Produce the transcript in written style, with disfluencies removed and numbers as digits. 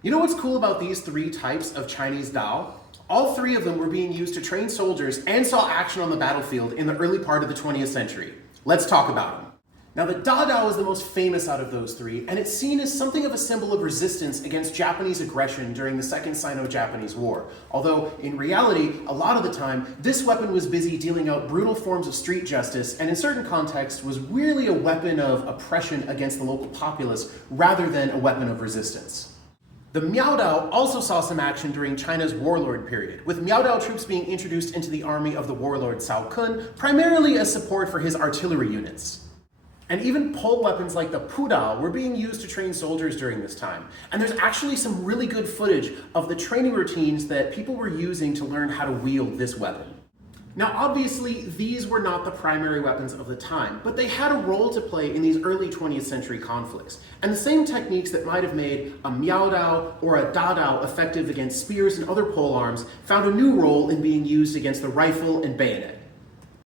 You know what's cool about these three types of Chinese Dao? All three of them were being used to train soldiers and saw action on the battlefield in the early part of the 20th century. Let's talk about them. Now, the Da Dao is the most famous out of those three, and it's seen as something of a symbol of resistance against Japanese aggression during the Second Sino-Japanese War. Although, in reality, a lot of the time, this weapon was busy dealing out brutal forms of street justice, and in certain contexts was really a weapon of oppression against the local populace rather than a weapon of resistance. The Miaodao also saw some action during China's warlord period, with Miaodao troops being introduced into the army of the warlord Cao Kun, primarily as support for his artillery units. And even pole weapons like the Pudao were being used to train soldiers during this time. And there's actually some really good footage of the training routines that people were using to learn how to wield this weapon. Now, obviously, these were not the primary weapons of the time, but they had a role to play in these early 20th century conflicts. And the same techniques that might have made a Miaodao or a Dadao effective against spears and other pole arms found a new role in being used against the rifle and bayonet.